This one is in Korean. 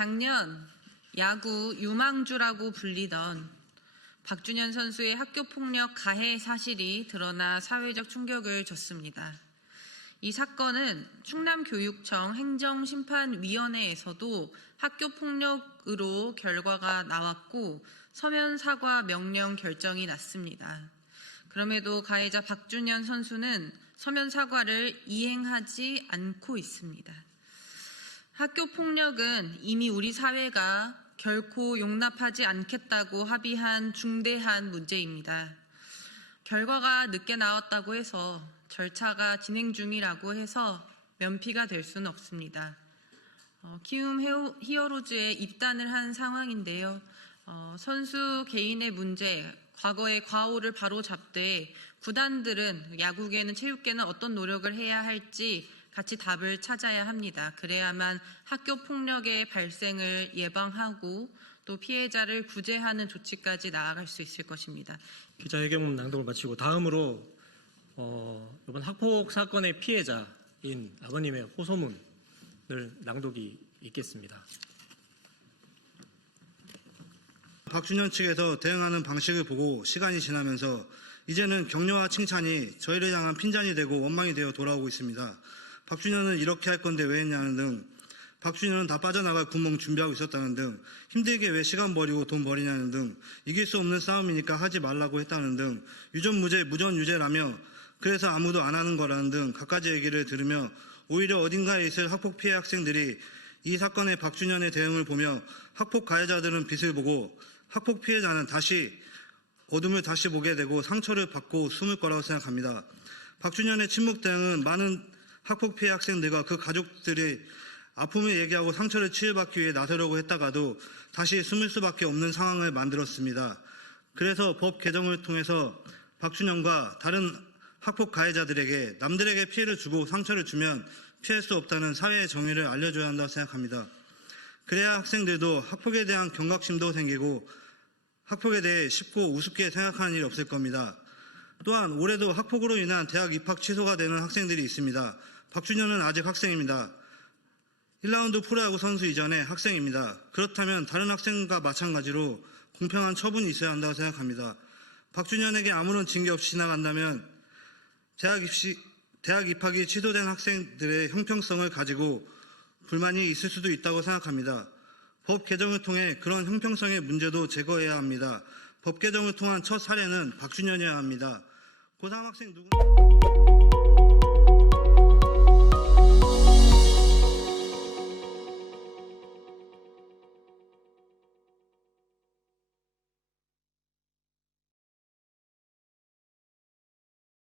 작년 야구 유망주라고 불리던 박준현 선수의 학교폭력 가해 사실이 드러나 사회적 충격을 줬습니다. 이 사건은 충남교육청 행정심판위원회에서도 학교폭력으로 결과가 나왔고 서면 사과 명령 결정이 났습니다. 그럼에도 가해자 박준현 선수는 서면 사과를 이행하지 않고 있습니다. 학교폭력은 이미 우리 사회가 결코 용납하지 않겠다고 합의한 중대한 문제입니다. 결과가 늦게 나왔다고 해서 절차가 진행 중이라고 해서 면피가 될 수는 없습니다. 키움 히어로즈에 입단을 한 상황인데요. 선수 개인의 문제, 과거의 과오를 바로잡되 구단들은 야구계는 체육계는 어떤 노력을 해야 할지 같이 답을 찾아야 합니다. 그래야만 학교폭력의 발생을 예방하고 또 피해자를 구제하는 조치까지 나아갈 수 있을 것입니다. 기자회견 낭독을 마치고 다음으로 이번 학폭 사건의 피해자인 아버님의 호소문을 낭독이 있겠습니다. 박준현 측에서 대응하는 방식을 보고 시간이 지나면서 이제는 격려와 칭찬이 저희를 향한 핀잔이 되고 원망이 되어 돌아오고 있습니다. 박준현은 이렇게 할 건데 왜 했냐는 등, 박준현은 다 빠져나갈 구멍 준비하고 있었다는 등, 힘들게 왜 시간 버리고 돈 버리냐는 등, 이길 수 없는 싸움이니까 하지 말라고 했다는 등, 유전무죄 무전유죄라며 그래서 아무도 안 하는 거라는 등 갖가지 얘기를 들으며 오히려 어딘가에 있을 학폭 피해 학생들이 이 사건의 박준현의 대응을 보며 학폭 가해자들은 빛을 보고 학폭 피해자는 어둠을 다시 보게 되고 상처를 받고 숨을 거라고 생각합니다. 박준현의 침묵 대응은 많은 학폭 피해 학생들과 그 가족들이 아픔을 얘기하고 상처를 치유받기 위해 나서려고 했다가도 다시 숨을 수밖에 없는 상황을 만들었습니다. 그래서 법 개정을 통해서 박준현과 다른 학폭 가해자들에게 남들에게 피해를 주고 상처를 주면 피할 수 없다는 사회의 정의를 알려줘야 한다고 생각합니다. 그래야 학생들도 학폭에 대한 경각심도 생기고 학폭에 대해 쉽고 우습게 생각하는 일이 없을 겁니다. 또한 올해도 학폭으로 인한 대학 입학 취소가 되는 학생들이 있습니다. 박준현은 아직 학생입니다. 1라운드 프로야구 선수 이전에 학생입니다. 그렇다면 다른 학생과 마찬가지로 공평한 처분이 있어야 한다고 생각합니다. 박준현에게 아무런 징계 없이 지나간다면 대학 입학이 취소된 학생들의 형평성을 가지고 불만이 있을 수도 있다고 생각합니다. 법 개정을 통해 그런 형평성의 문제도 제거해야 합니다. 법 개정을 통한 첫 사례는 박준현이어야 합니다. 고3 학생 누구